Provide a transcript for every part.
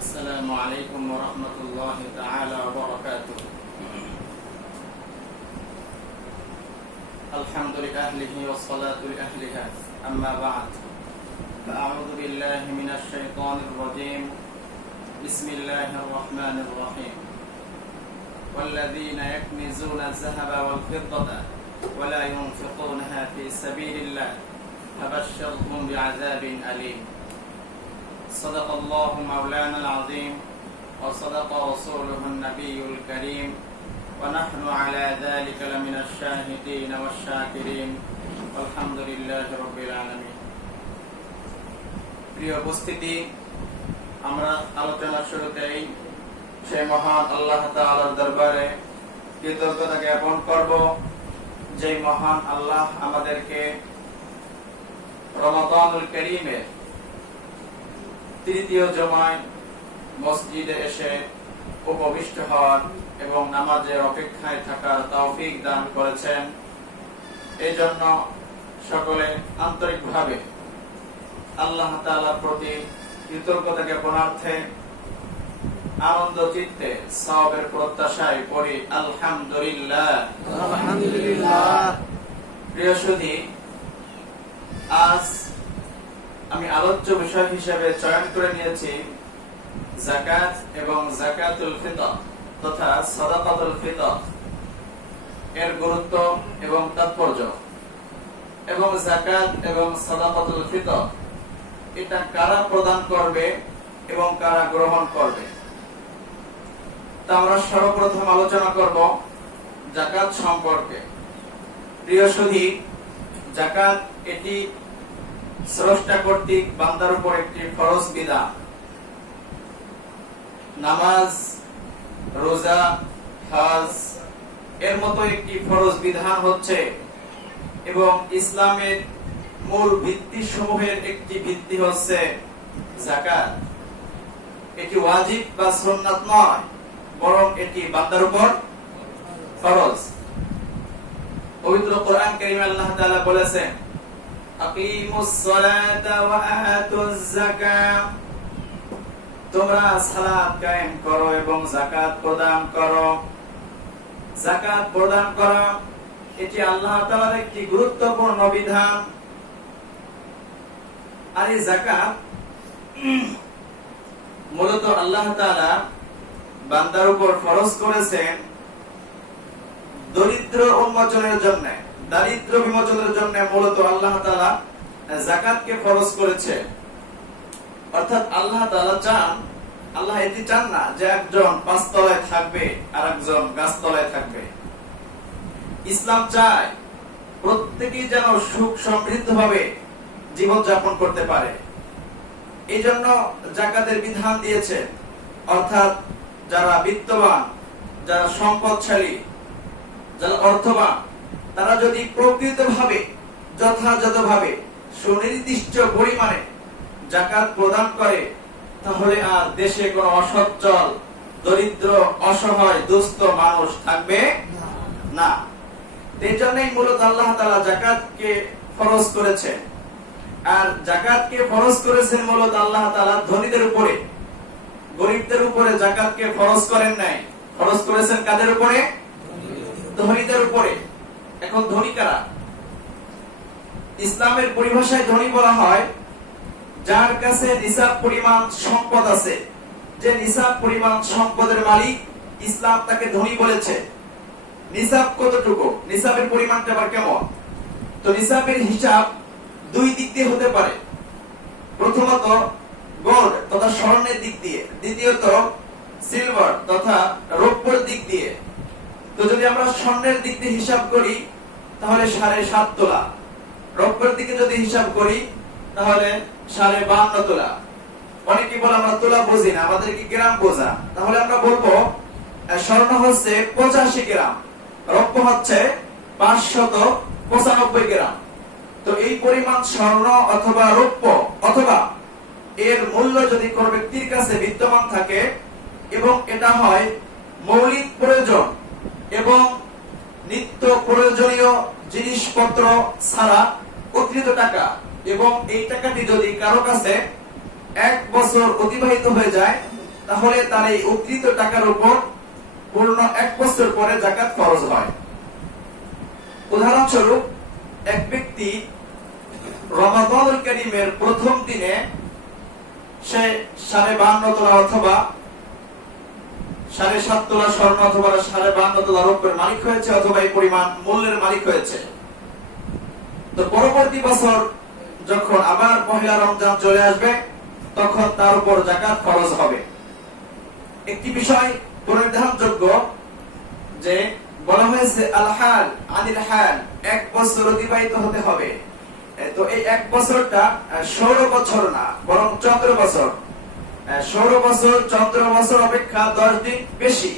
السلام عليكم ورحمة الله تعالى وبركاته. الحمد لأهله والصلاة لأهلها. أما بعد، فأعوذ بالله من الشيطان الرجيم. بسم الله الرحمن الرحيم. والذين يكنزون الذهب والفضة ولا ينفقونها في سبيل الله فبشرهم بعذاب أليم. صدق الله مولانا العظيم وصدق رسوله النبي الكريم ونحن على ذلك لمن الشاهدين والشاكرين والحمد لله رب العالمين. প্রিয় উপস্থিতি, আমরা আলোচনার শুরুতেই সেই মহান আল্লাহ তাআলার দরবারে কৃতজ্ঞতা জ্ঞাপন করব, যে মহান আল্লাহ আমাদেরকে রমাদানুল কারীমের তৃতীয় জুমায় মসজিদে এসে উপবিষ্ট হওয়ার এবং নামাজের অপেক্ষায় থাকার তৌফিক দান করেছেন। এই জন্য সকলে আন্তরিকভাবে আল্লাহ তাআলার প্রতি কৃতজ্ঞতা জ্ঞাপনার্থে আনন্দ চিত্তে সওয়াবের প্রত্যাশায় পড়ি আলহামদুলিল্লাহ। আলহামদুলিল্লাহ। প্রিয় সুধী, আজ আমি আলোচ্য বিষয় হিসেবে চয়ন করে নিয়েছি যাকাত এবং যাকাতুল ফিতর তথা সাদাকাতুল ফিতর এর গুরুত্ব এবং তাৎপর্য, এবং যাকাত এবং সাদাকাতুল ফিতর এটা কারা প্রদান করবে এবং কারা গ্রহণ করবে। তা আমরা সর্বপ্রথম আলোচনা করব যাকাত সম্পর্কে। প্রিয় সুধী, যাকাত এটি স্রষ্টা কর্তৃক বান্দার উপর একটি ফরজ বিধান। নামাজ, রোজা, হজ এর মতো একটি ফরজ বিধান হচ্ছে এবং ইসলামের মূল ভিত্তি সমূহের একটি ভিত্তি হচ্ছে যাকাত। এটি ওয়াজিব বা সুন্নাত নয়, বরং এটি বান্দার উপর ফরজ। পবিত্র কোরআন কারীমে আল্লাহ তাআলা বলেছেন, আকিমুস সালাতা ওয়া আতুজ যাকাত, তোমরা সালাত কায়েম করো এবং যাকাত প্রদান করো। যাকাত প্রদান করা এটি আল্লাহ তাআলার একটি গুরুত্বপূর্ণ বিধান। আর এই যাকাত মূলত আল্লাহ তাআলা বান্দার উপর ফরজ করেছেন দরিদ্র উন্মোচনের জন্য, দারিদ্র বিমোচনের জন্য মূলত আল্লাহ তাআলা যাকাতকে ফরজ করেছে। অর্থাৎ আল্লাহ তাআলা চান, আল্লাহ এটি চান না যে একজন পাঁচতলায় থাকবে আর একজন গাছতলায় থাকবে। ইসলাম চায় প্রত্যেকেই যেন সুখ সমৃদ্ধভাবে জীবন যাপন করতে পারে। এই জন্য যাকাতের বিধান দিয়েছে। অর্থাৎ যারা বিত্তবান, যারা সম্পদশালী, যারা অর্থবান, তারা যদি প্রকৃতভাবে যথাযথভাবে সুনির্দিষ্ট পরিমাণে যাকাত প্রদান করে, তাহলে আর দেশে কোনো অসচ্ছল, দরিদ্র, অসহায়, দুস্থ মানুষ থাকবে না। এই জন্যই মূলত আল্লাহ তাআলা যাকাতকে ফরজ করেছেন। আর যাকাতকে ফরজ করেছেন মূলত আল্লাহ তাআলা ধনীদের উপরে, গরিবদের উপরে যাকাতকে ফরজ করেন নাই। ফরজ করেছেন কাদের উপরে? ধনীদের উপরে। এখন ধনী কারা? ইসলামের পরিভাষায় ধনী বলা হয় যার কাছে নিসাব পরিমাণ সম্পদ আছে। যে নিসাব পরিমাণ সম্পদের মালিক, ইসলাম তাকে ধনী বলেছে। নিসাব কতটুকু, নিসাবের পরিমাণটা আবার কেমন? তো নিসাবের হিসাব দুই দিক দিয়ে হতে পারে। প্রথমত গোল্ড তথা স্বর্ণের দিক দিয়ে, দ্বিতীয়ত সিলভার তথা রৌপ্যের দিক দিয়ে। তো যদি আমরা স্বর্ণের দিক দিয়ে হিসাব করি তাহলে 7.5 তোলা, রৌপ্যের দিকে যদি হিসাব করি তাহলে 52.5 তোলা। অনেকে বলে আমরা তোলা বুঝি না, আমাদের কি গ্রাম বোঝা। তাহলে আমরা বলবো স্বর্ণ হচ্ছে 85 গ্রাম, রৌপ্য হচ্ছে 595 গ্রাম। তো এই পরিমাণ স্বর্ণ অথবা রৌপ্য অথবা এর মূল্য যদি কোন ব্যক্তির কাছে বিদ্যমান থাকে এবং এটা হয় মৌলিক প্রয়োজন এবং নিত্য প্রয়োজনীয় জিনিসপত্র ছাড়া অতিরিক্ত টাকা, এবং এই টাকাটি যদি কারো কাছে 1 বছর অতিবাহিত হয়ে যায় তাহলে তার এই উদ্ধৃত টাকার উপর পূর্ণ 1 বছর পরে যাকাত ফরজ হয়। উদাহরণস্বরূপ, এক ব্যক্তি রমাদানুল কারীমের প্রথম দিনে সে 52.5 তোলা অথবা 7.5 তোলা স্বর্ণ অথবা 52.5 তোলা রৌপ্যের মালিক হয়েছে, অথবা এই পরিমাণ মূল্যের মালিক হয়েছে। তো পরবর্তী বছর যখন আবার পহেলা রমজান চলে আসবে, তখন তার উপর যাকাত ফরজ হবে। একটি বিষয় পরিধানযোগ্য যে বলা হয়েছে আল হাল আনিল হাল, 1 বছর অতিবাহিত হতে হবে। তো এই 1 বছরটা সৌর বছর না, বরং চন্দ্র বছর। সৌর বছর চন্দ্র বছর অপেক্ষা 10 দিন বেশি,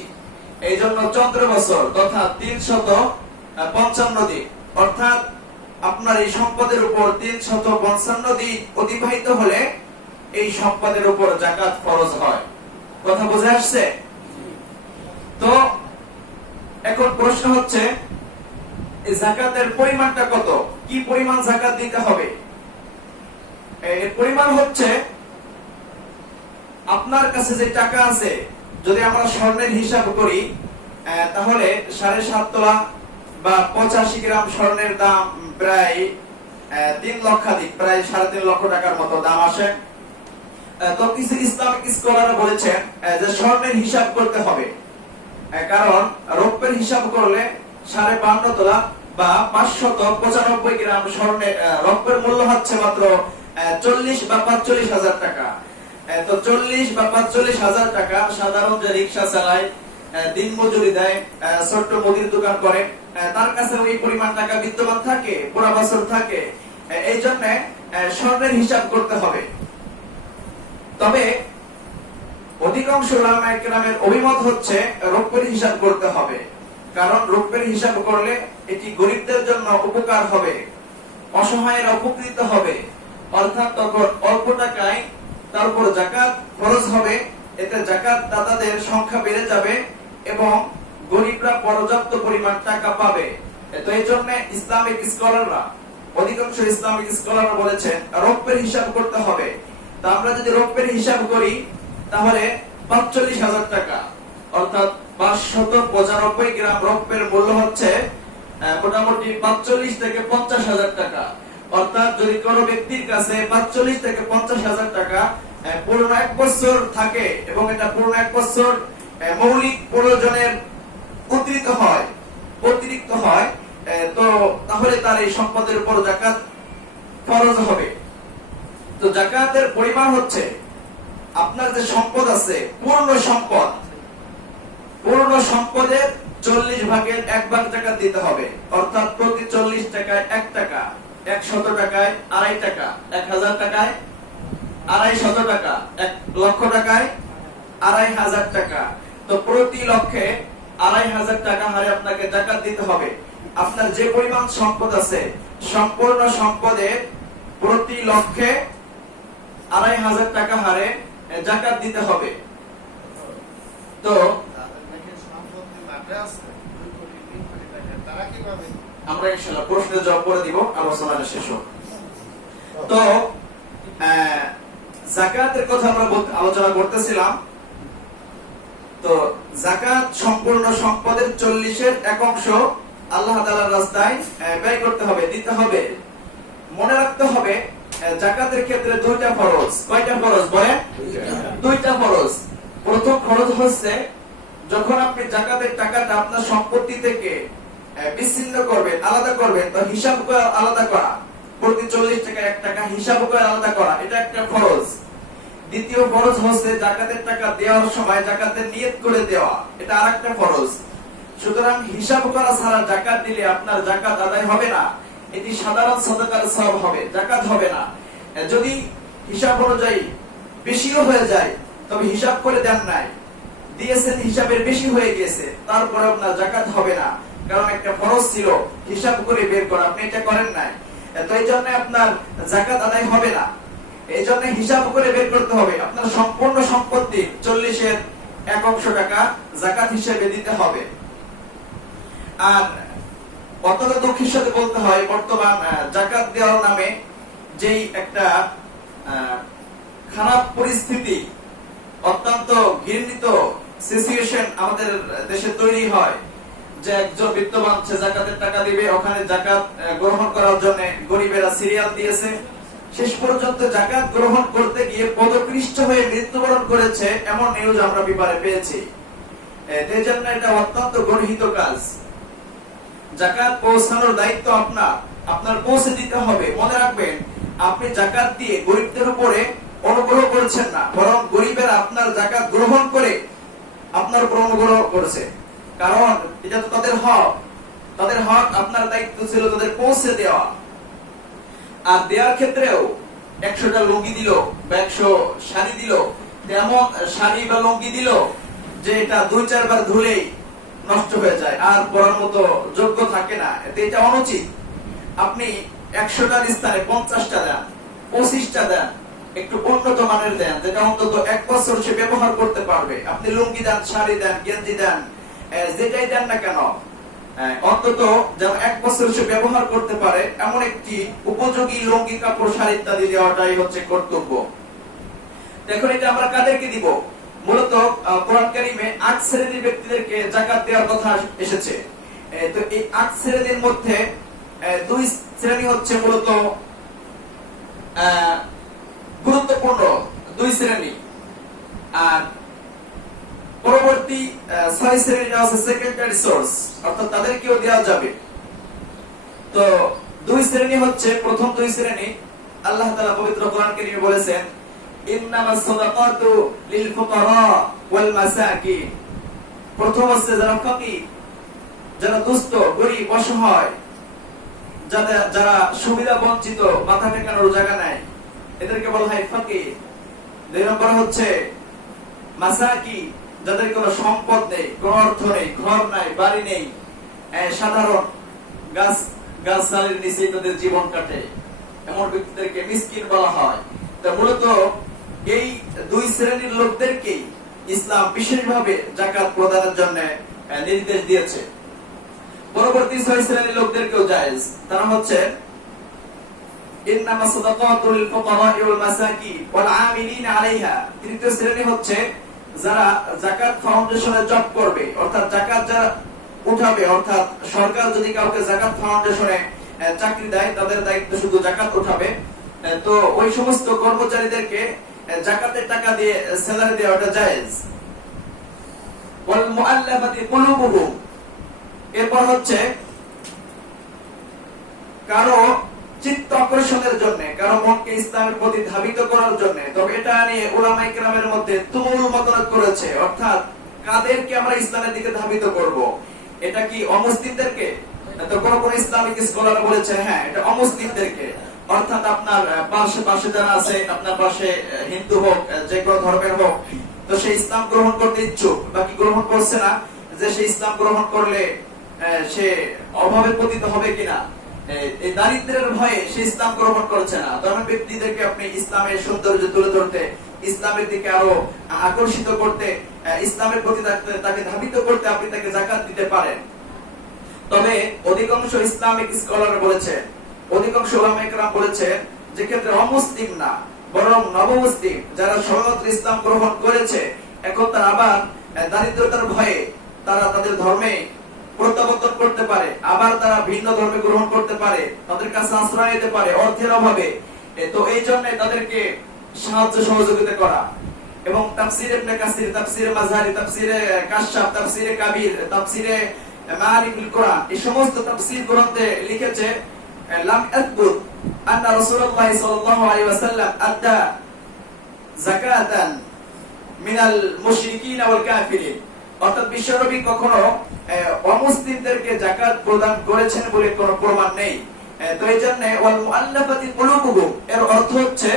এই জন্য চন্দ্র বছর তথা 355 দিন, অর্থাৎ আপনার এই সম্পদের উপর 355 দিন অতিবাহিত হলে এই সম্পদের উপর যাকাত ফরজ হয়। কথা বুঝে আসছে? তো এখন প্রশ্ন হচ্ছে, এই যাকাতের পরিমাণটা কত, কি পরিমাণ যাকাত দিতে হবে? এর পরিমাণ হচ্ছে, আপনার কাছে যে টাকা আছে, যদি আমরা স্বর্ণের হিসাব করি, তাহলে 7.5 তোলা বা 85 গ্রাম স্বর্ণের দাম প্রায় 3 লক্ষাধিক, প্রায় 3.5 লক্ষ টাকার মতো দাম আসে। তো কিছু ইসলামিক স্কলার বলেছেন যে স্বর্ণের হিসাব করতে হবে, কারণ রৌপ্যের হিসাব করলে 52.5 তোলা বা 595 গ্রাম স্বর্ণের রৌপ্যের মূল্য হচ্ছে মাত্র 40 বা 45 হাজার টাকা। তো 40 বা 45 হাজার টাকা সাধারণ যে রিক্সা চালায়, দিন মজুরি দেয়, ছোট্ট মুদির দোকান করে, তার কাছে ওই পরিমাণ টাকা বিদ্যমান থাকে, পুরো বছর থাকে। এই জন্য স্বর্ণের হিসাব করতে হবে। তবে অধিকাংশ উলামায়ে কেরামের অভিমত হচ্ছে রৌপ্যের হিসাব করতে হবে, কারণ রৌপ্যের হিসাব করলে এটি গরিবদের জন্য উপকার হবে, অসহায়েরা উপকৃত হবে। অর্থাৎ তখন অল্প টাকায় তার উপর যাকাত ফরজ হবে, এতে যাকাত দাতাদের সংখ্যা বেড়ে যাবে এবং গরিবরা পর্যাপ্ত পরিমাণ টাকা পাবে। তো এই জন্য ইসলামিক স্কলাররা, অধিকাংশ ইসলামিক স্কলাররা বলেছেন রৌপ্যের হিসাব করতে হবে। তা আমরা যদি রৌপ্যের হিসাব করি, তাহলে 45,000 টাকা, অর্থাৎ 595 গ্রাম রৌপ্যের মূল্য হচ্ছে মোটামুটি 45 থেকে 50,000 টাকা। অর্থাৎ যদি কোনো ব্যক্তির কাছে 45 থেকে 50,000 টাকা পুরো 1 বছর থাকে এবং এটা পুরো 1 বছর মৌলিক প্রয়োজনের অতিরিক্ত হয়, তো তাহলে তার এই সম্পদের উপর যাকাত ফরজ হবে। তো যাকাতের পরিমাণ হচ্ছে, আপনার যে সম্পদ আছে, পূর্ণ সম্পদের 40 ভাগের 1 ভাগ যাকাত দিতে হবে। অর্থাৎ প্রতি 40 টাকায় 1 টাকা, 100 টাকায় 2.5 টাকা, 1000 টাকায় 250 টাকা, 1 লক্ষ টাকায় 2,500 টাকা। তো প্রতি লক্ষে 2,500 টাকা হারে আপনাকে যাকাত দিতে হবে। আপনার যে পরিমাণ সম্পদ আছে, সম্পূর্ণ সম্পদের প্রতি লক্ষে 2,500 টাকা হারে যাকাত দিতে হবে। তো আমরা ইনশাআল্লাহ প্রশ্নের জবাব করে দিব, আলোচনা শেষ হোক। তো যাকাতের কথা আমরা আলোচনা করতেছিলাম। তো যাকাত সম্পূর্ণ সম্পদের 40-এর 1 অংশ আল্লাহ তাআলার রাস্তায় ব্যয় করতে হবে, দিতে হবে। মনে রাখতে হবে যাকাতের ক্ষেত্রে 2টা ফরজ। কয়টা ফরজ বলেন? 2টা ফরজ। প্রথম ফরজ হচ্ছে, যখন আপনি যাকাতের টাকাটা আপনার সম্পত্তি থেকে বিচ্ছিন্ন করবেন, আলাদা করবেন, তো হিসাব করে আলাদা করা, প্রতি 40 টাকায় 1 টাকা হিসাব করে আলাদা করা, এটা একটা ফরজ। দ্বিতীয় ফরজ হচ্ছে যাকাতের টাকা দেওয়ার সময় যাকাতের নিয়ত করে দেওয়া, এটা আরেকটা ফরজ। সুতরাং হিসাব করা ছাড়া যাকাত দিলে আপনার যাকাত আদায় হবে না, এটি সাধারণ সাদাকার সওয়াব হবে, যাকাত হবে না। যদি হিসাব অনুযায়ী বেশিও হয়ে যায়, তবে হিসাব করে দেন নাই, দিয়েছেন হিসাবের বেশি হয়ে গিয়েছে, তারপরে আপনার যাকাত হবে না, কারণ একটা ফরজ ছিল হিসাব করে বের করা, আপনি এটা করেন নাই। তো এই জন্য আপনার যাকাত আদায় হবে না। এই জন্য হিসাব করে বের করতে হবে। আপনার সম্পূর্ণ সম্পত্তি 40-এর 1 অংশ টাকা যাকাত হিসেবে দিতে হবে। আর অত্যন্ত দুঃখের সাথে বলতে হয়, বর্তমান যাকাত দেওয়ার নামে যেই একটা খারাপ পরিস্থিতি অত্যন্ত ঘৃণিত সিচুয়েশন আমাদের দেশে তৈরি হয় যে একজন বিত্তবান সে জাকাতের টাকা দিবে, ওখানে জাকাত গ্রহণ করার জন্য গরিবেরা সিরিয়াল দিয়েছে, শেষ পর্যন্ত জাকাত গ্রহণ করতে গিয়ে পদপৃষ্ট হয়ে মৃত্যুবরণ করেছে, এমন নিউজ আমরা পেপারে পেয়েছি। এই জন্য এটা অত্যন্ত গর্হিত কাজ। জাকাত পৌঁছানোর দায়িত্ব আপনার পৌঁছে দিতে হবে। মনে রাখবেন, আপনি জাকাত দিয়ে গরিবদের উপরে অনুগ্রহ করছেন না, বরং গরিবেরা আপনার জাকাত গ্রহণ করে আপনার উপর অনুগ্রহ করেছে। কারণ এটা তো তাদের হক, আপনার দায়িত্ব ছিল তাদের পৌঁছে দেওয়া। আর দেওয়ার ক্ষেত্রেও 100টা লুঙ্গি দিল বা 100 শাড়ি দিল, তেমন শাড়ি বা লুঙ্গি দিল যে এটা 2-4 বার ধুলেই নষ্ট হয়ে যায়, আর পরার মতো যোগ্য থাকে না। এটা অনুচিত। আপনি 100টার স্থানে 50টা দেন, 25টা দেন, একটু উন্নত মানের দেন, যেটা অন্তত 1 বছর সে ব্যবহার করতে পারবে। আপনি লুঙ্গি দেন, শাড়ি দেন, গেঞ্জি দেন, যেটাই দেন না কেন, অন্তত যেন 1 বছর সে ব্যবহার করতে পারে এমন একটি উপযোগী লুঙ্গি, কাপড়, শাড়ি ইত্যাদি দেওয়াটাই হচ্ছে কর্তব্য। দেখুন, এটা আমরা কাদেরকে দিব? মূলত কোরআন কারীমে 8 শ্রেণীর ব্যক্তিদেরকে জাকাত দেওয়ার কথা এসেছে। তো এই 8 শ্রেণীর মধ্যে 2 শ্রেণী হচ্ছে মূলত গুরুত্বপূর্ণ 2 শ্রেণী, আর পরবর্তী 6 শ্রেণীটা হচ্ছে সেকেন্ডারি সোর্স, অর্থাৎ তাদেরকেও দেওয়া যাবে। তো 2 শ্রেণী হচ্ছে, প্রথম 2 শ্রেণী আল্লাহ তাআলা পবিত্র কোরআন কারীমে বলেছেন, ইন্নামাস সাদাকাতু লিল ফুকারা ওয়াল মাসাকিন। প্রথম হচ্ছে যারা ফকির, যারা দুস্থ, গরীব, অসহায়, যারা সুবিধা বঞ্চিত, মাথা ঠেকানোর জায়গা নাই, এদেরকে বলা হয় ফকির। 2 নম্বর হচ্ছে মাসাকিন, যাদের কোনো সম্পদ নেই, কোনো অর্থ নেই, ঘর নাই, বাড়ি নেই, সাধারণ গাছালির নিচে তাদের জীবন কাটে, এমন ব্যক্তিদেরকে মিসকিন বলা হয়। তা মূলত এই 2 শ্রেণীর লোকদেরকে ইসলাম বিশেষভাবে জাকাত প্রদানের জন্য নির্দেশ দিয়েছে। পরবর্তী 6 শ্রেণীর লোকদেরকেও জায়েজ। তারা হচ্ছে ইন্নামাস সাদাকাতু লিল ফুকারা ওয়াল মাসাকিন ওয়াল আমিলিন আলাইহা। তৃতীয় শ্রেণী হচ্ছে যারা জাকাত ফাউন্ডেশনে জব করবে, অর্থাৎ জাকাত যারা উঠাবে, অর্থাৎ সরকার যদি কাউকে জাকাত ফাউন্ডেশনে চাকরি দেয়, তাদের দায়িত্ব শুধু জাকাত উঠাবে। তো ওই সমস্ত কর্মচারীদেরকে জাকাতের টাকা দিয়ে স্যালারি দেওয়াটা জায়েজ। ওয়াল মুআল্লাফাতি কুলুবুহুম। এরপর হচ্ছে কারো চিত্ত আকর্ষণের জন্য, কারো মনকে ইসলামের প্রতি ধাবিত করার জন্য। তবে এটা নিয়ে উলামায়ে কেরামের মধ্যে তুমুল মতনাদ করেছে, অর্থাৎ কাদেরকে আমরা ইসলামের দিকে ধাবিত করব? এটা কি অমুসলিমদেরকে? তো কোন কোন ইসলামিক স্কলার বলেছে হ্যাঁ, এটা অমুসলিমদেরকে, অর্থাৎ আপনার পাশে যারা আছে, আপনার পাশে হিন্দু হোক, যে কোনো ধর্মের হোক, তো সে ইসলাম গ্রহণ করতে ইচ্ছুক, বাকি গ্রহণ করছে না, যে সে ইসলাম গ্রহণ করলে সে অভাবে পতিত হবে কিনা, এই দারিদ্রের ভয়ে সে ইসলাম গ্রহণ করছে না। ধর্মের ব্যক্তিদেরকে আপনি ইসলামের সৌন্দর্য তুলে ধরতে, ইসলামের দিকে আরো আকর্ষিত করতে, ইসলামের প্রতি তাকে ধাবিত করতে আপনি তাকে জাকাত দিতে পারেন। তবে অধিকাংশ ইসলামিক স্কলার বলেছে, অধিকাংশ উলামায়ে কেরাম বলেছে, যে ক্ষেত্রে অমুসলিম না বরং নবমুসলিম, যারা সবেমাত্র ইসলাম গ্রহণ করেছে, এখন তারা আবার দারিদ্রতার ভয়ে তারা তাদের ধর্মে প্রত্যাবর্তন করতে পারে, আবার তারা ভিন্ন ধর্মে গ্রহণ করতে পারে, তাদের কাছে আশ্রয় নিতে পারে অর্থের অভাবে। তো এই জন্য তাদেরকে সাহায্য সহযোগিতা করা। এবং তাফসীরে ইবনে কাসির, তাফসীরে মাযহারি, তাফসীরে কাশফ, তাফসীরে কাবীর, তাফসীরে মাআরিফুল কোরআন, এই সমস্ত তাফসীর গ্রন্থে লিখেছে, লাম ইয়াথবুত আন্না রাসূলুল্লাহ সাল্লাল্লাহু আলাইহি ওয়াসাল্লাম আদা যাকাতান মিনাল মুশরিকিন ওয়াল কাফিরিন। অর্থাৎ বিশ্বনবী কখনো অমুসলিমদেরকে যাকাত প্রদান করেছেন বলে কোনো প্রমাণ নেই। তো এই জন্য ওয়াল মুআল্লাফাতি কুলুবুহুম এর অর্থ হচ্ছে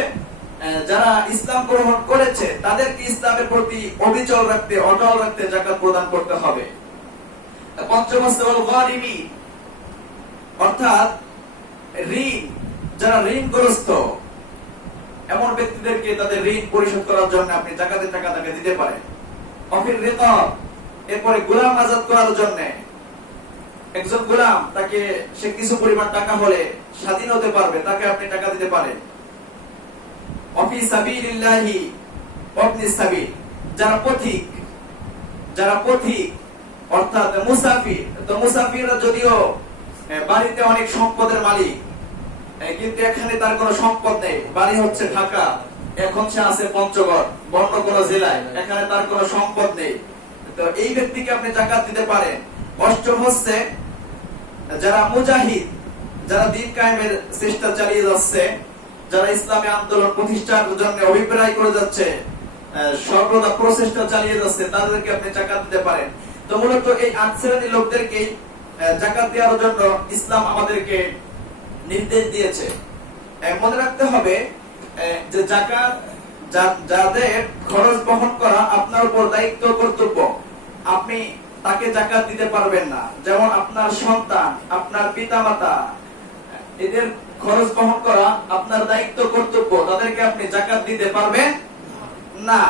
যারা ইসলাম গ্রহণ করেছে তাদেরকে ইসলামের প্রতি অবিচল রাখতে, অটল রাখতে যাকাত প্রদান করতে হবে। পঞ্চম হচ্ছে ওয়াল গারিমি, অর্থাৎ ঋণ, যারা ঋণগ্রস্ত, এমন ব্যক্তিদেরকে তাদের ঋণ পরিশোধ করার জন্য আপনি যাকাতের টাকা তাকে দিতে পারেন। অফির রিকাব, এরপরে গোলাম আজাদ করার জন্য, একজন গোলাম, তাকে সে কিছু পরিমাণ টাকা হলে স্বাধীন হতে পারবে, তাকে আপনি টাকা দিতে পারেন। অফি সাবিলিল্লাহি ওয়াবনিস সাবিল, যারা পথিক অর্থাৎ মুসাফির, তো মুসাফিররা যদিও বাড়িতে অনেক সম্পদের মালিক, কিন্তু এখানে তার কোনো সম্পদ নেই, বাড়ি হচ্ছে ঢাকা, এখন সে আছে পঞ্চগড় বন্য কোন জেলায়, এখানে তার কোনো সম্পদ নেই, তো এই ব্যক্তিকে আপনি যাকাত দিতে পারেন। অষ্টম হচ্ছে যারা মুজাহিদ, যারা দ্বীন কায়েমের চেষ্টা চালিয়ে যাচ্ছে, যারা ইসলামী আন্দোলন প্রতিষ্ঠার জন্য অভিপ্রায় করে যাচ্ছে, সর্বদা প্রচেষ্টা চালিয়ে যাচ্ছে, তাদেরকে আপনি যাকাত দিতে পারেন। তো মূলত এই 8 শ্রেণীর লোকদেরকে যাকাত দেওয়ার জন্য ইসলাম আমাদেরকে নির্দেশ দিয়েছে। মনে রাখতে হবে যে যাকাত যাদের খরচ বহন করা আপনার উপর দায়িত্ব কর্তব্য, আপনি তাকে যাকাত দিতে পারবেন না। যেমন আপনার সন্তান, আপনার পিতামাতা, এদের খরচ বহন করা আপনার দায়িত্ব কর্তব্য, তাদেরকে আপনি যাকাত দিতে পারবেন না।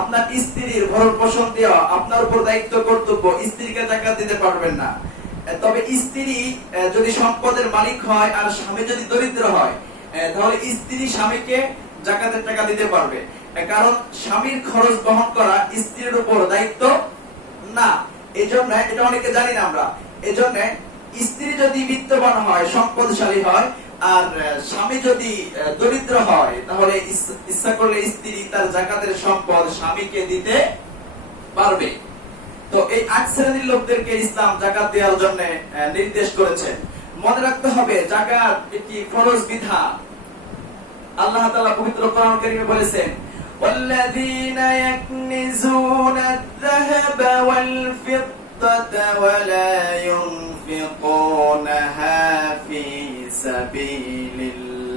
আপনার স্ত্রীর ভরণ পোষণ দেওয়া আপনার উপর দায়িত্ব কর্তব্য, স্ত্রীকে যাকাত দিতে পারবেন না। তবে স্ত্রী যদি সম্পদের মালিক হয় আর স্বামী যদি দরিদ্র হয়, তাহলে স্ত্রী স্বামীকে যাকাতের টাকা দিতে পারবে, কারণ স্বামীর খরচ বহন করা স্ত্রীর উপর দায়িত্ব না। এই জন্য এটা অনেকে জানি না আমরা, এই জন্য স্ত্রী যদি বিত্তবান হয়, সম্পদশালী হয়, আর স্বামী যদি দরিদ্র হয়, তাহলে ইচ্ছা করলে স্ত্রী তার যাকাতের সম্পদ স্বামীকে দিতে পারবে। তো এই 8 শ্রেণীর লোকদেরকে ইসলাম যাকাত দেওয়ার জন্য নির্দেশ করেছে। মনে রাখতে হবে যাকাত একটি ফরজ বিধান। আল্লাহ তাআলা পবিত্র কোরআন কারীমে বলেছেন, ওয়াল্লাযীনা ইয়াকনিজুনা আয-যাহাবা ওয়াল ফিদ্দাতা ওয়া লা ইউনফিকুনাহা ফী সাবিলিল্লাহ।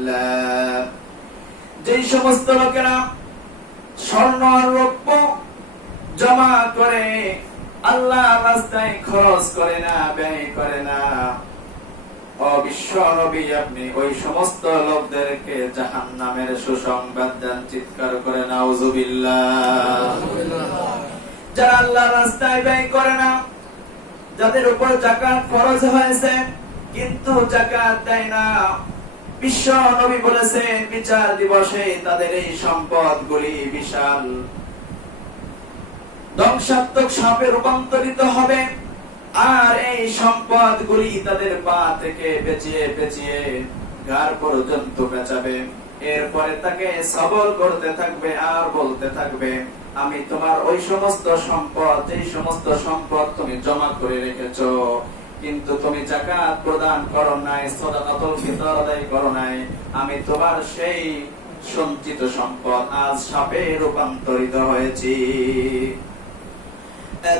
যেই সমস্ত লোকেরা স্বর্ণ আর রৌপ্য জমা করে আল্লাহর রাস্তায় খরচ করে না, ব্যয় করে না, ও বিশ্ব নবী আপনি ওই সমস্ত লোকদেরকে জাহান্নামের সুসংবাদ দেন। চিৎকার করে নাউজুবিল্লাহ। যারা আল্লাহর রাস্তায় ব্যয় করে না, যাদের উপর যাকাত ফরজ হয়েছে কিন্তু যাকাত দেয় না, বিশ্ব নবী বলেছেন বিচার দিবসে তাদের এই সম্পদগুলি বিশাল ধ্বংসাত্মক সাপে রূপান্তরিত হবে, আর এই সম্পদগুলি তাদের পা থেকে পেঁচিয়ে পেঁচিয়ে ঘাড় পর্যন্ত পেঁচাবে। এরপরে তাকে সবর করতে থাকবে আর বলতে থাকবে, আমি তোমার ওই সমস্ত সম্পদ, যেই সমস্ত সম্পদ তুমি জমা করে রেখেছো কিন্তু তুমি যাকাত প্রদান করো নাই, সাদাকাতুল ফিতর আদায় করো নাই, আমি তোমার সেই সঞ্চিত সম্পদ আজ সাপে রূপান্তরিত হয়েছি।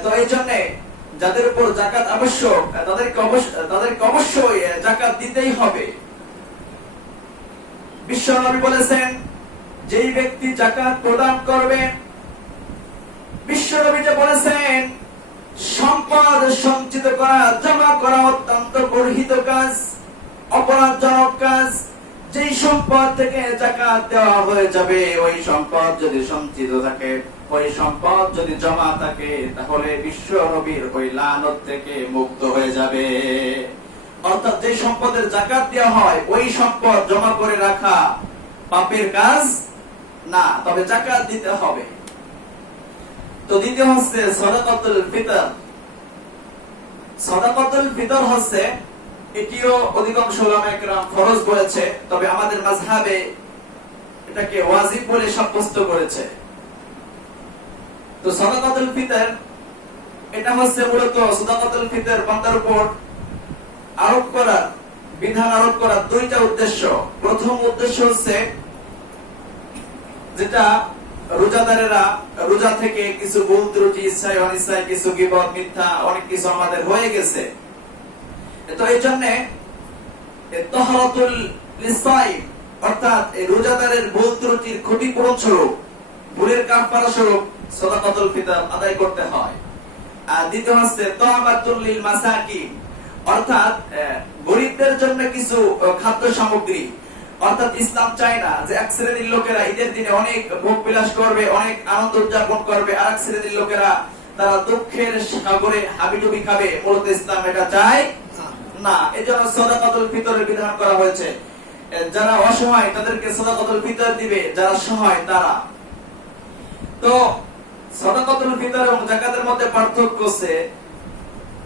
তো এই জন্য যাদের উপর যাকাত আবশ্যক তাদেরকে অবশ্যই যাকাত দিতেই হবে। বিশ্ব নবী বলেছেন যেই ব্যক্তি যাকাত প্রদান করবে, বিশ্ব নবী যে বলেছেন সম্পদ সঞ্চিত করা, জমা করা অত্যন্ত গর্হিত কাজ, অপরাধজনক কাজ। যেই সম্পদ থেকে যাকাত দেওয়া হয়ে যাবে, ওই সম্পদ যদি সঞ্চিত থাকে, ওই সম্পদ যদি জমা থাকে, তাহলে বিশ্ব নবীর ওই লানত থেকে মুক্ত হয়ে যাবে। অর্থাৎ যে সম্পদের যাকাত দেওয়া হয়, ওই সম্পদ জমা করে রাখা পাপের কাজ না, তবে যাকাত দিতে হবে। তো দ্বিতীয় হচ্ছে সাদাকাতুল ফিতর। সাদাকাতুল ফিতর হচ্ছে, এটিও অধিকাংশ উলামায়ে কেরাম ফরজ বলেছে, তবে আমাদের মাযহাবে এটাকে ওয়াজিব বলে সাব্যস্ত করেছে। তো সাদাকাতুল ফিতর এটা হচ্ছে মূলত সাদাকাতুল ফিতর বান্দার উপর আরোপ করার, বিধান আরোপ করার দুইটা উদ্দেশ্য। প্রথম উদ্দেশ্য হচ্ছে যেটা রোজাদারেরা রোজা থেকে কিছু ভুল ত্রুটি, ইচ্ছায় অনিচ্ছায় কিছু গীবত, মিথ্যা অনেক কিছু আমাদের হয়ে গেছে, তো এই জন্য তাহরাতুল লিসাইম অর্থাৎ রোজাদারের ভুল ত্রুটির ক্ষতিপূরণ স্বরূপ, ভুলের কাফারা স্বরূপ সাদাকাতুল ফিতর আদায় করতে হয়। আর দ্বিতীয় হচ্ছে তাআমাতুল লিল মাসাকিন অর্থাৎ গরিবদের জন্য কিছু খাদ্য সামগ্রী। অর্থাৎ ইসলাম চায় না যে এক শ্রেণীর লোকেরা ঈদের দিনে অনেক ভোগ বিলাস করবে, অনেক আনন্দ উদযাপন করবে, আর এক শ্রেণীর লোকেরা তারা দুঃখের সাগরে হাবিডুবি খাবে। মূলত ইসলাম এটা চায় না, এজন্য সাদাকাতুল ফিতরের বিধান করা হয়েছে। যারা অসহায় তাদেরকে সাদাকাতুল ফিতর দিবে, যারা সহায় তারা। তো সাদাকাতুল ফিতর এবং যাকাতের মধ্যে পার্থক্য হচ্ছে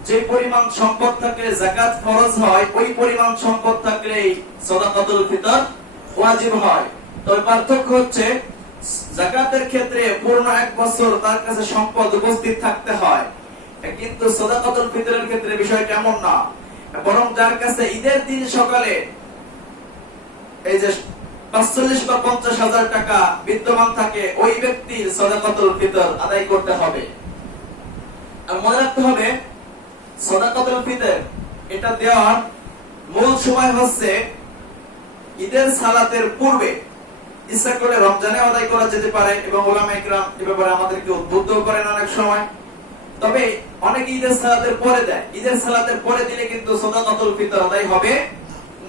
যে পরিমাণ সম্পদ থাকলে যাকাত ফরজ হয় ওই পরিমাণ সম্পদ থাকলেই সাদাকাতুল ফিতর ওয়াজিব হয়। তবে পার্থক্য হচ্ছে যাকাতের ক্ষেত্রে পূর্ণ 1 বছর তার কাছে সম্পদ উপস্থিত থাকতে হয়, কিন্তু সাদাকাতুল ফিতরের ক্ষেত্রে বিষয়টা এমন না। বরং যার কাছে ঈদের দিন সকালে এই যে 45 বা 50 হাজার টাকা বিদ্যমান থাকে ওই ব্যক্তির সাদাকাতুল ফিতর আদায় করতে হবে। আর মনে রাখতে হবে সাদাকাতুল ফিতর এটা দেওয়ার মূল সময় হচ্ছে ঈদের সালাতের পূর্বে। ইচ্ছা করলে রমজানে আদায় করা যেতে পারে এবং উলামায়ে কেরাম এ ব্যাপারে আমাদেরকে উদ্বুদ্ধ করেন অনেক সময়। তবে অনেকে ঈদের সালাতের পরে দেয়, ঈদের সালাতের পরে দিলে কিন্তু সাদাকাতুল ফিতর আদায় হবে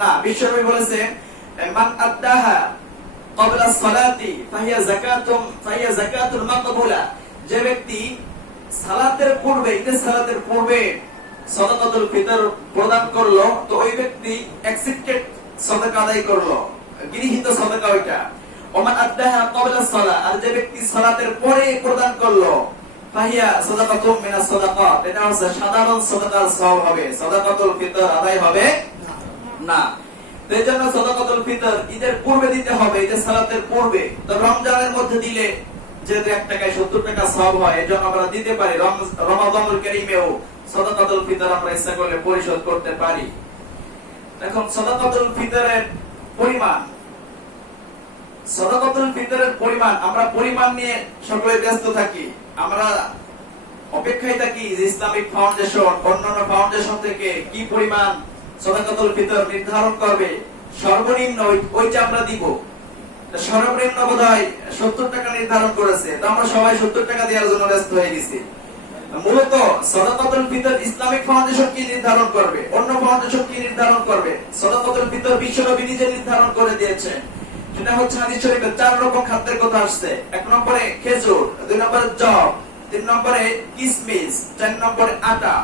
না। বিশ্বনবী বলেছেন মান আদ্দাহা ক্বাবলা সালাতি ফাহিয়া যাকাতুল মাকবুলা, যে ব্যক্তি সালাতের পূর্বে ঈদের সালাতের পূর্বে সাদাকাতুল ফিতর প্রদান করলো তো ওই ব্যক্তি অ্যাকসেপ্টেড সাদাকা আদায় করলো, গৃহীত সাদাকা ওইটা। ওমান আদ্দাহা ক্বাবলা সালাহ, আর যে ব্যক্তি সালাতের পরে প্রদান করলো ফাহিয়া সাদাকাতুম মিনাস সাদাকাত, এটা হচ্ছে সাধারণ সাদাকার সওয়াব হবে, সাদাকাতুল ফিতর আদায় হবে না। তো এইজন্য সাদাকাতুল ফিতর ঈদের পূর্বে দিতে হবে, ঈদের সালাতের পূর্বে। তো রমজানের মধ্যে দিলে যেহেতু 1 টাকায় 70 টাকা সওয়াব হয় এজন্য আমরা দিতে পারি। রমাদানুল কারীমেও সাদাকাতুল ফিতর আমরা ইচ্ছা করলে পরিশোধ করতে পারি। এখন সাদাকাতুল ফিতরের পরিমাণ, সাদাকাতুল ফিতরের পরিমাণ আমরা পরিমাণ নিয়ে সকলে ব্যস্ত থাকি। আমরা অপেক্ষায় থাকি যে ইসলামিক ফাউন্ডেশন অন্যান্য ফাউন্ডেশন থেকে কি পরিমাণ সাদাকাতুল ফিতর নির্ধারণ করবে, সর্বনিম্ন ওইটা আমরা দিব। সর্বনিম্ন বোধহয় 70 টাকা নির্ধারণ করেছে, তো আমরা সবাই 70 টাকা দেওয়ার জন্য ব্যস্ত হয়ে গেছি। মূলত সাদাকাতুল ফিতর ইসলামিক ফাউন্ডেশন কি নির্ধারণ করবে, অন্য ফাউন্ডেশন কি নির্ধারণ করবে? সাদাকাতুল ফিতর বিশ্বনবী নিজে নির্ধারণ করে দিয়েছে। সেটা হচ্ছে হাদিস শরীফে 4 রকম খাদ্যের কথা আসছে। 1 নম্বরে খেজুর, 2 নম্বরে জব, 3 নম্বরে কিসমিস, 4 নম্বরে আটা।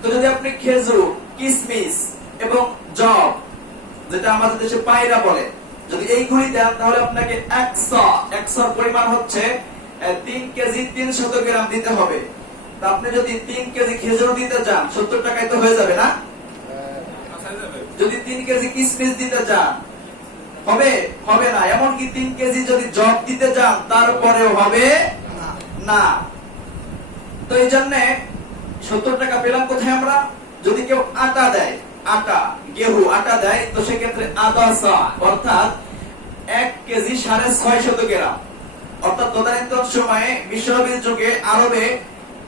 তো যদি আপনি খেজুর, কিসমিস এবং জব, যেটা আমাদের দেশে পায়রা বলে, যদি এইগুলি দেন তাহলে আপনাকে 100 পরিমাণ হচ্ছে 3 কেজি 300 গ্রাম দিতে হবে। তা আপনি যদি 3 কেজি খেজুর দিতে চান 70 টাকায় তো হয়ে যাবে না? যদি 3 কেজি কিসমিস দিতে চান হবে না। এমনকি 3 কেজি যদি জব দিতে চান তারপরেও হবে না। তো এই জন্য 70 টাকা পেলাম কোথায় আমরা? যদি কেউ আটা দেয়, আটা গেহু আটা দেয়, তো সেক্ষেত্রে আদা সা অর্থাৎ 1 কেজি 650 গ্রাম। অর্থাৎ তদানীন্তন সময়ে বিশ্বনবীর যুগে আরবে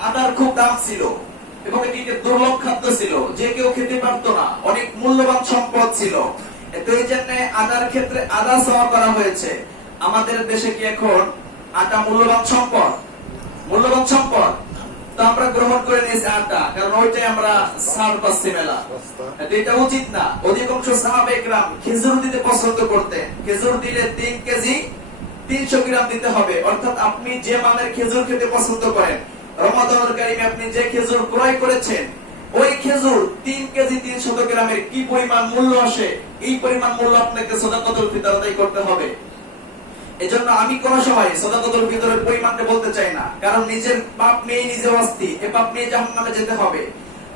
আটার খুব দাম ছিল এবং এটি দুর্লভ খাদ্য ছিল, যে কেউ খেতে পারতো না, অনেক মূল্যবান সম্পদ ছিল। তো এই জন্য আটার ক্ষেত্রে আদা সওয়া করা হয়েছে। আমাদের দেশে কি এখন আটা মূল্যবান সম্পদ? মূল্যবান সম্পদ তো আমরা গ্রহণ করে নিয়েছি আটা, কারণ ওইটাই আমরা সার পাচ্ছি মেলা। এটা উচিত না। অধিকাংশ সাহাবা একরাম খেজুর দিতে পছন্দ করতেন। খেজুর দিলে 3 কেজি 300 গ্রাম দিতে হবে। অর্থাৎ আপনি যে মানের খেজুর খেতে পছন্দ করেন, রমাদানুল কারীমে আপনি যে খেজুর ক্রয় করেছেন ওই খেজুর 3 কেজি 300 গ্রামের কি পরিমাণ মূল্য আসে, এই পরিমাণ মূল্য আপনাকে সাদাকাতুল ফিতর আদায় করতে হবে। এজন্য আমি কোন সময় সাদাকাতুল ফিতরের পরিমাণটা বলতে চাই না, কারণ নিজের পাপ নিয়ে নিজে অস্তি, এ পাপ নিয়ে জাহান্নামে যেতে হবে।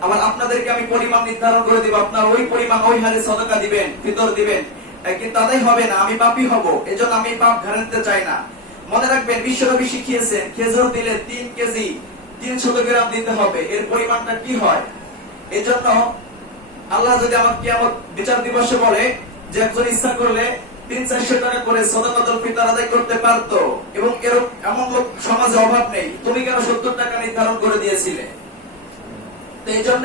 আবার আপনাদেরকে আমি পরিমাণ নির্ধারণ করে দিব, আপনার ওই পরিমাণ ওই হারে সাদাকা দিবেন, ফিতর দিবেন, কিন্তু আদায় হবে না, আমি পাপী হব। এজন্য আমি পাপ ঘাড়ে নিতে চাই না। মনে রাখবেন বিশ্বনবী শিখিয়েছেন খেজুর দিলে 3 কেজি 300 গ্রাম দিতে হবে। এর পরিমাণটা কি হয়? এজন্য আল্লাহ যদি আমাকে কিয়ামত বিচার দিবসে বলে যে একজন ইচ্ছা করলে 300-400 টাকা করে সাদাকাতুল ফিতর আদায় করতে পারতো এবং এমন লোক সমাজে অভাব নেই, তুমি কেন 70 টাকা নির্ধারণ করে দিয়েছিলে? তো এই জন্য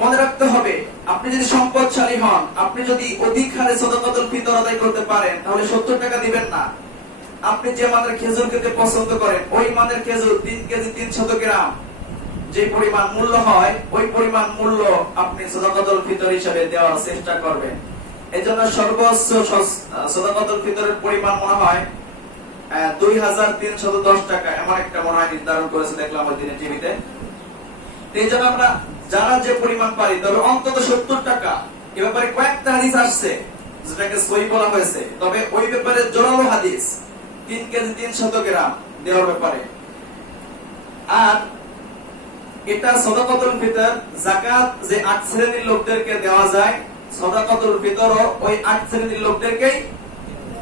মনে রাখতে হবে, আপনি যদি সম্পদশালী হন, আপনি যদি অধিক হারে সাদাকাতুল ফিতর আদায় করতে পারেন তাহলে 70 টাকা দিবেন না। আপনি যে মানের খেজুর খেতে পছন্দ করেন ওই মানের খেজুর 3 কেজি 300 গ্রাম যে পরিমাণ মূল্য হয় ওই পরিমাণ মূল্য আপনি সাদাকাতুল ফিতর হিসেবে দেওয়ার চেষ্টা করবেন। এজন্য সর্বোচ্চ সাদাকাতুল ফিতরের পরিমাণ মনে হয় 2310 টাকা, এমন একটা মনে হয় নির্ধারণ করেছে, দেখলাম ওই দিনে টিভিতে। এই জন্য আমরা যারা যে পরিমাণ পারি, তবে অন্তত 70 টাকা। এ ব্যাপারে কয়েকটা হাদিস আসছে যেটাকে সহিহ বলা হয়েছে, তবে ওই ব্যাপারে জোরালো হাদিস 3 কেজি 300 গ্রাম দেওয়ার ব্যাপারে। আর এটা সাদাকাতুল ফিতর, যাকাত যে 8 শ্রেণীর লোকদেরকে দেওয়া যায়, সাদাকাতুল ফিতরও ওই 8 শ্রেণীর লোকদেরকেই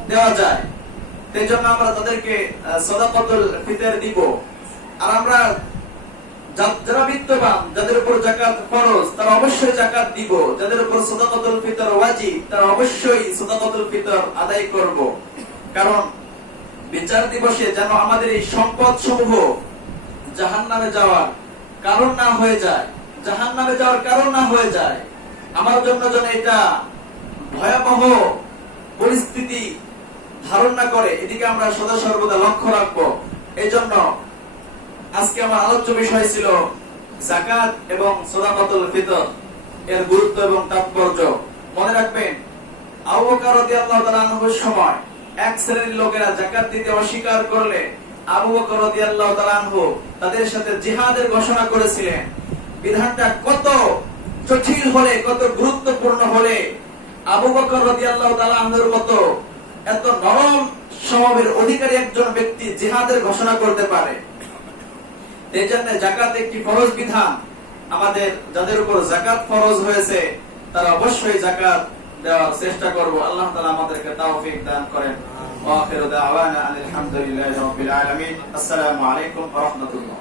দেওয়া যায়। সেই জন্য আমরা তাদেরকে সাদাকাতুল ফিতর দিব। আর আমরা যারা বিত্তবান, যাদের উপর যাকাত ফরজ, তারা অবশ্যই যাকাত দিব। যাদের উপর সাদাকাতুল ফিতর ওয়াজিব, তারা অবশ্যই সাদাকাতুল ফিতর আদায় করব। কারণ বিচার দিবসে যেন আমাদের এই সম্পদ সমূহ জাহান্নামে যাওয়ার কারণ না হয়ে যায়, জাহান্নামে যাওয়ার কারণ না হয়ে যায়, আমার জন্য যেন এটা ভয়াবহ পরিস্থিতি ধারণ না করে, এদিকে আমরা সদা সর্বদা লক্ষ্য রাখবো। এই জন্য আজকে আমার আলোচ্য বিষয় ছিল যাকাত এবং সাদাকাতুল ফিতর এর গুরুত্ব এবং তাৎপর্য। মনে রাখবেন, আবু বকর রাদিয়াল্লাহু তাআলা আনহুর সময় এক শ্রেণীর লোকেরা যাকাত দিতে অস্বীকার করলে আবু বকর রাদিয়াল্লাহু তাআলা আনহু তাদের সাথে জিহাদের ঘোষণা করেছিলেন। বিধানটা কত জটিল হলে, কত গুরুত্বপূর্ণ হলে আবু বকর রাদিয়াল্লাহু তাআলা আনহুর মতো এত নরম স্বভাবের অধিকারী একজন ব্যক্তি জিহাদের ঘোষণা করতে পারে। এই জন্য যাকাত একটি ফরজ বিধান। আমাদের যাদের উপর যাকাত ফরজ হয়েছে তারা অবশ্যই যাকাত দেওয়ার চেষ্টা করব। আল্লাহ তাআলা আমাদেরকে তৌফিক দান করেন। ওয়া আখিরু দাওয়ানা আলহামদুলিল্লাহি রাব্বিল আলামিন। আসসালামু আলাইকুম ওয়া রাহমাতুল্লাহ।